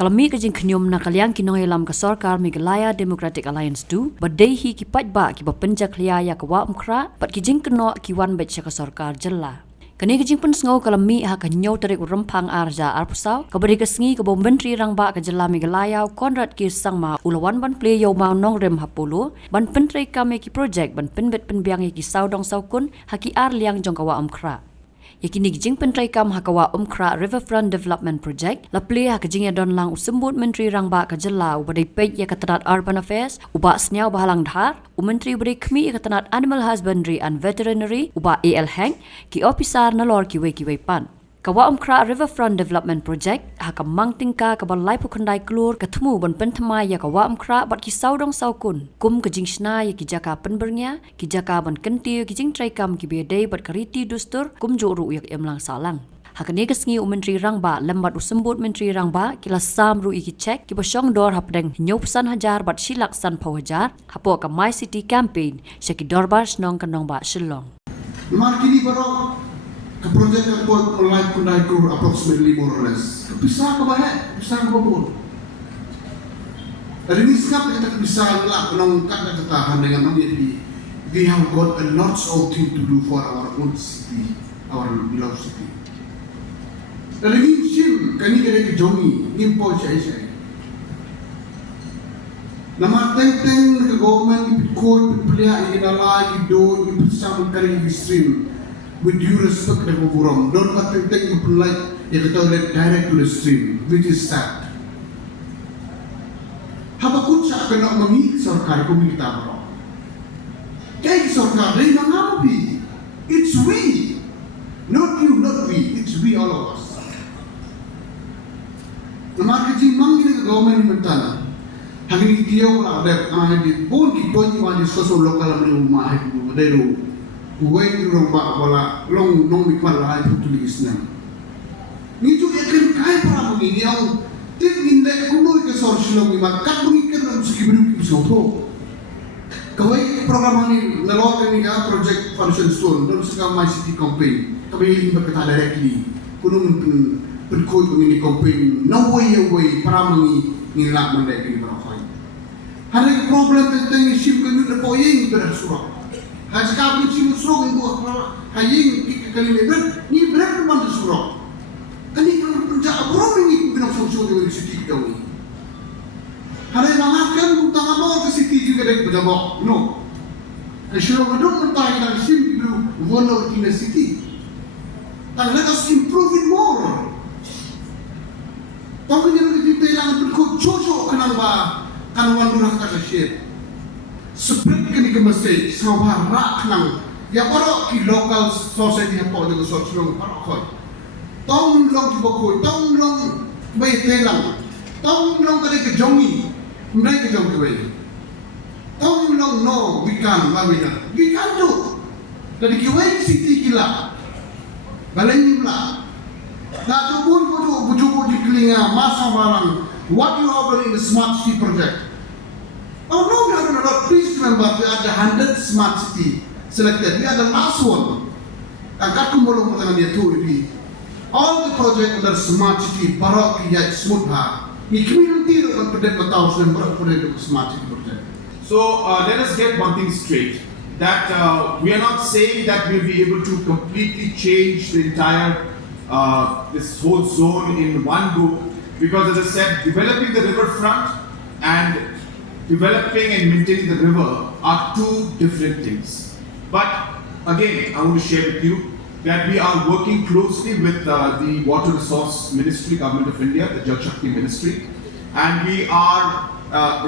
Kalami kajing Kynnoh na kaliang Kynnoh lam ke Sorkar Meghalaya Democratic Alliance tu berdehi ki Paidbah ki berpenjak liaya ke Umkhrah pat kijing Kynnoh ki wan baca ke Sorkar Jylla. Kani kijing Pynsniew kalami ha Kynnoh tarik urempang arja arpusau kabari kesengi ke bom menteri rangba ke Jylla Meghalaya Konrad ki sangma ulawan ban play yau mau nong rem hapulu ban pentrai kami ki projek ban penbet penbiang ki saudong saukun haki ar liang jong kawa Umkhrah. Yakini kijing pentrai kam hakawa Umkhrah Riverfront Development Project lapli ha kijing ya don lang usembut menteri rangba ke Jylla ubadai pej ya ketenat Urban Affairs ubak sniaw bahalang dhar menteri ubadai kemi ya ketenat Animal Husbandry and Veterinary ubak AL Hang ki officer nalor kiwe pan. Kawa Umkhrah Riverfront Development Project haka mang tingka kabal lai pukandai klur ketemu ban pentemai ya kawa Umkhrah bat ki saudong saukun kum kijing sna ya ki jaka penbernya ki jaka ban kentiu kijing traikam ki bedai bat kariti dustur kum joru yak emlang salang. Hakani kesengi menteri rangba lembat usembut menteri rangba kila sam ru iki cek ki bosong dor hapdeng nyopsan hajar bat silak san pau hajar hapo ka My City campaign syaki dorbar snong kanong ba Shillong. Markini baru ke projek yang buat mulai kundai kur approximately more or less. Bisa ke bahaya, bisa ke bobol. Dari ini sekarang kita bisa lah menongkat dan ketahan dengan menjadi we have got a lot of things to do for our own city, our beloved city. Dari ini sim kami kena kejongi, nimpo saya. Nama teng ke government ikut pelihara ini lagi do ini bersama kari stream. With due respect to the forum, don't let them take you like if it direct to the stream, which is sad. Habakut sa kena mami Sorkar kumita bro. Kaya Sorkar day mangabi. It's we, not you, not we. It's we all of us. Namak kecil manggil ke government mentana. Hangin dia pula ada di pun kita ni wajib sosok lokal rumah itu dari Uway yung ba wala long mikwan lahat tutulis na. Nito yakin kaya para mong ang tingin kunoy ka sa Shillong Mail kat mengikat ng sikibri kisopo. Kaway programa ni nalawagan ni ka project function stone doon sa My City campaign. Kami hindi magkata directly kunong penkoy ko ni campaign no way away para mangi nila man dai ni barangay. Hari problem tentang issue kan na po yung berasurak. Hanya kami cium surau itu haying kali lebar ni berapa banyak surau. Kani kalau penjara orang ini punya fungsi di city kita ini. Hari mangakan utang apa ke city juga dari pejabat. No. Shillong Mail mentah kita sim itu one of in the city. And let us improve it more. Tapi yang kita hilang berkot cocok kenapa kanuan durang kata share. Spread kini ke message sama rak nang ya para ki local society apa dengan social para koi tong long ki bokoi tong long bai telang tong long kali ke jongi mereka ke jongi bai tong long no we can do dari kiwai city kila baleng lah nak tubun bujuk di kelinga masa barang what you have in the smart city project. Oh no, we have a lot. Please remember, we are the 100 smart city selected. We are the last one. Agak kumulong mo tangan niya to all the project under smart city barok kiyat smooth ha. Ni community ro pwede mataw sa pwede smart city project. So let us get one thing straight. That we are not saying that we will be able to completely change the entire this whole zone in one go, because as I said, developing the riverfront and developing and maintaining the river are two different things. But again, I want to share with you that we are working closely with the Water Resource Ministry, Government of India, the Jal Shakti Ministry, and we are,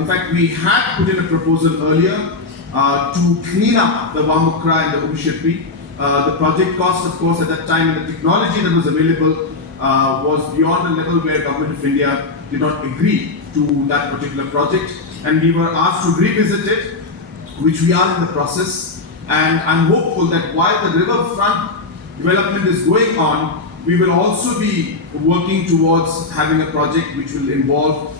in fact, we had put in a proposal earlier to clean up the Umkhrah and the Umkhrah. The project cost, of course, at that time, and the technology that was available was beyond the level where Government of India did not agree to that particular project. And we were asked to revisit it, which we are in the process. And I'm hopeful that while the riverfront development is going on, we will also be working towards having a project which will involve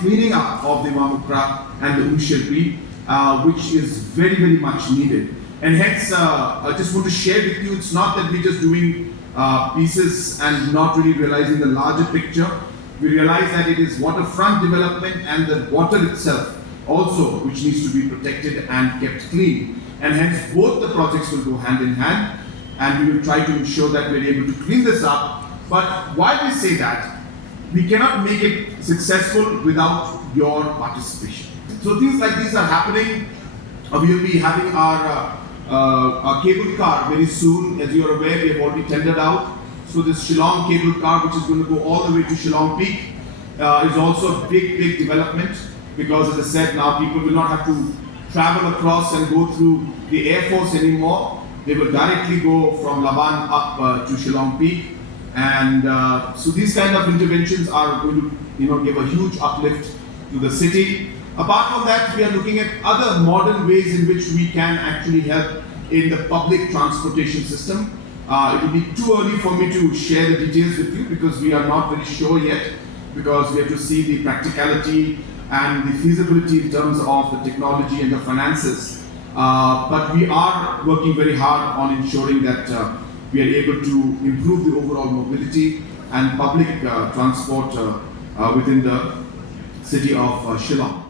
cleaning up of the Umkhrah and the Umkhrah, which is very, very much needed. And hence, I just want to share with you, it's not that we're just doing pieces and not really realizing the larger picture. we realize that it is waterfront development and the water itself also which needs to be protected and kept clean. And hence both the projects will go hand in hand, and we will try to ensure that we are able to clean this up. But while we say that, we cannot make it successful without your participation. So things like these are happening. We will be having our cable car very soon. As you are aware, we have already tendered out. So this Shillong cable car, which is going to go all the way to Shillong Peak, is also a big development, because as I said, now people will not have to travel across and go through the Air Force anymore. They will directly go from Laban up to Shillong Peak. And so these kind of interventions are going to give a huge uplift to the city. Apart from that, we are looking at other modern ways in which we can actually help in the public transportation system. It will be too early for me to share the details with you, because we are not very sure yet, because we have to see the practicality and the feasibility in terms of the technology and the finances. But we are working very hard on ensuring that we are able to improve the overall mobility and public transport within the city of Shillong.